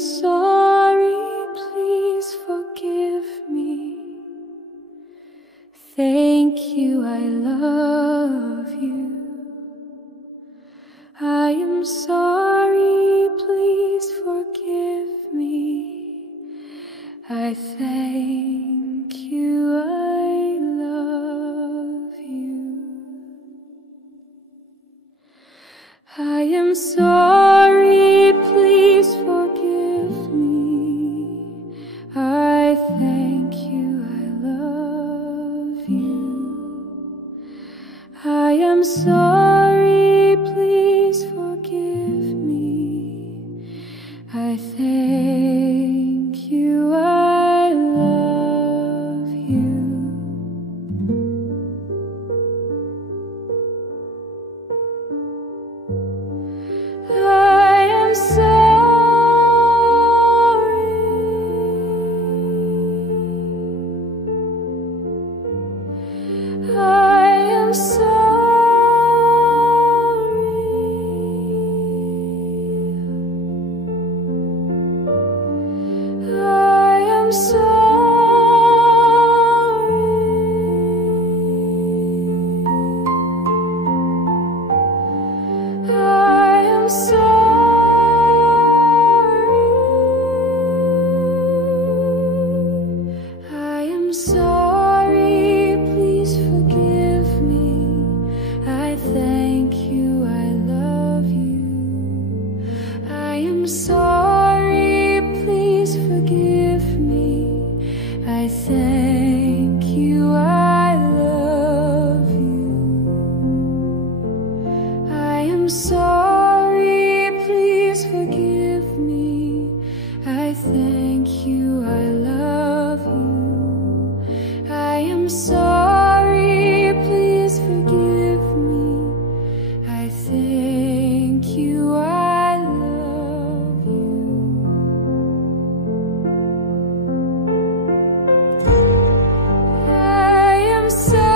sorry, please forgive me. Thank you, I love you. I am sorry, please forgive me. I thank you, I love you. I am sorry, please forgive me. I thank you, I love you. I am sorry, please forgive me. I thank you, I love you. I am sorry. I am sorry. I am sorry. I am sorry. I am sorry, please forgive me. I thank you, I love you. I am sorry, please forgive me. I thank you, I love you. I am sorry, please forgive me. I thank you, I love you. I am sorry, please forgive me. I thank you, I love you. I am sorry.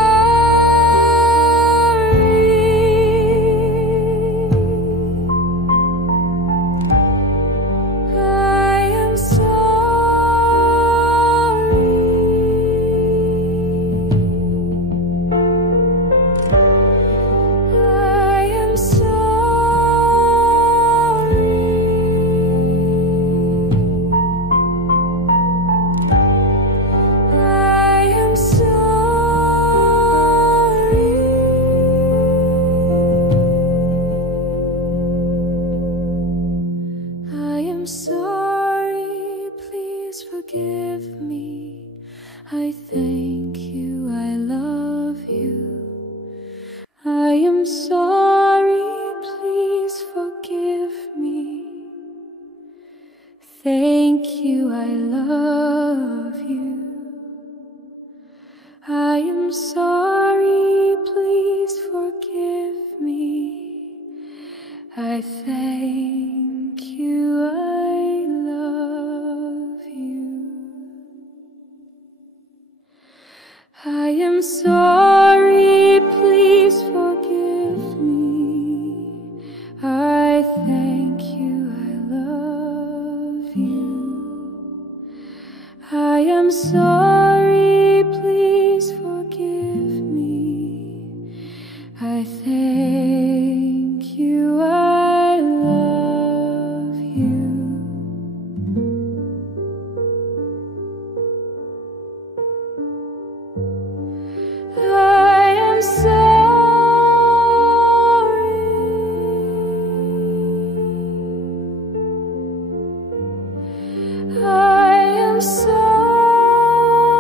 I am sorry, please forgive me. I thank you, I love you. I am sorry, please forgive me. Thank you, I love you. I am sorry, please forgive me. I thank you, I love you. I am sorry, please forgive me. I thank you, I love you. I am sorry, please forgive me. I thank you, I love you. I am sorry. I am sorry.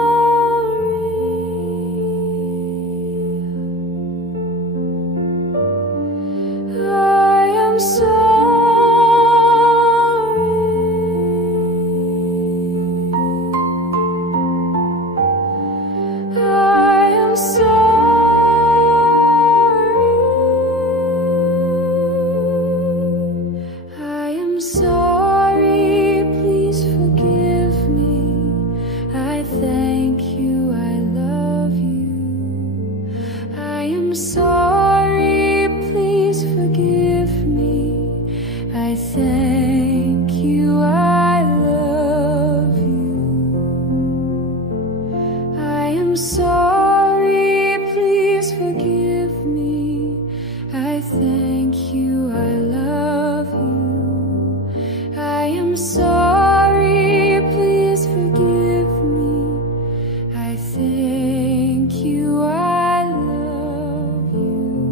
am sorry, please forgive me. I thank you, I love you.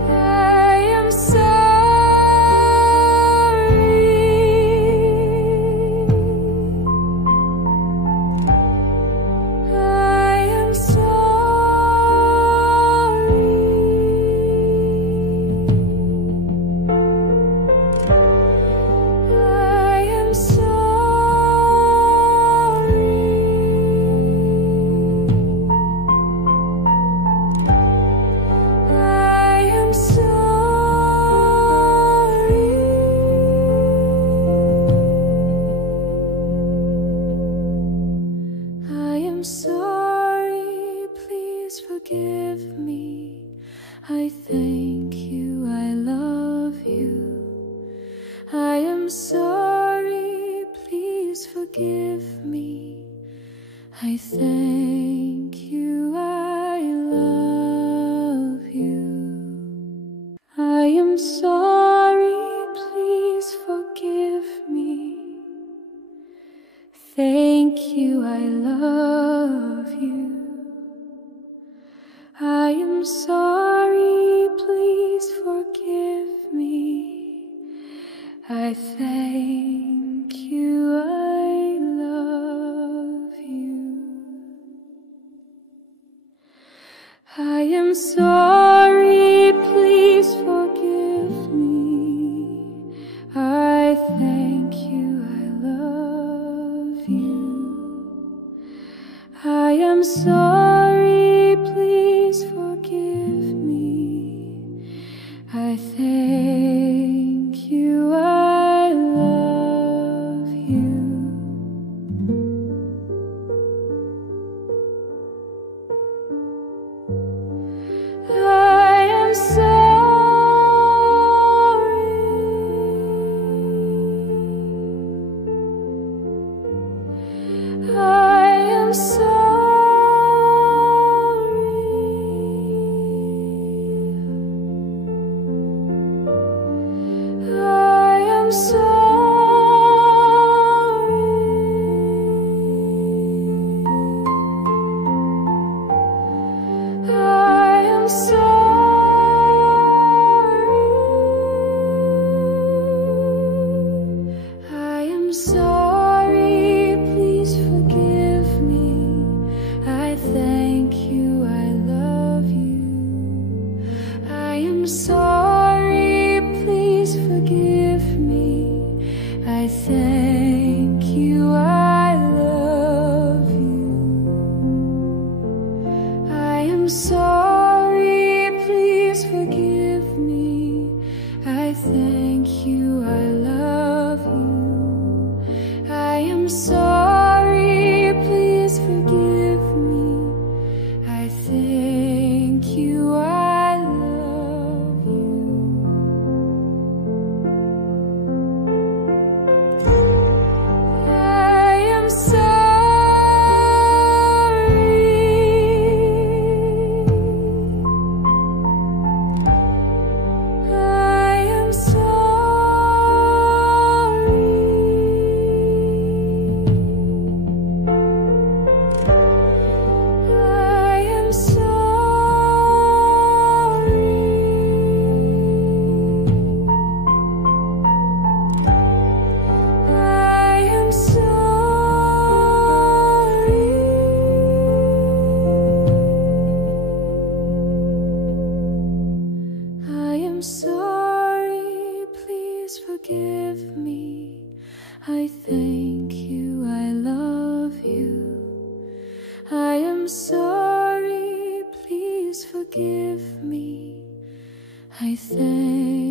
I am sorry, please forgive me. I thank you, I love you. I am sorry, please forgive me. I thank you, I love you. I am sorry, please forgive me. I thank you, I love you. I am sorry. I am sorry. I thank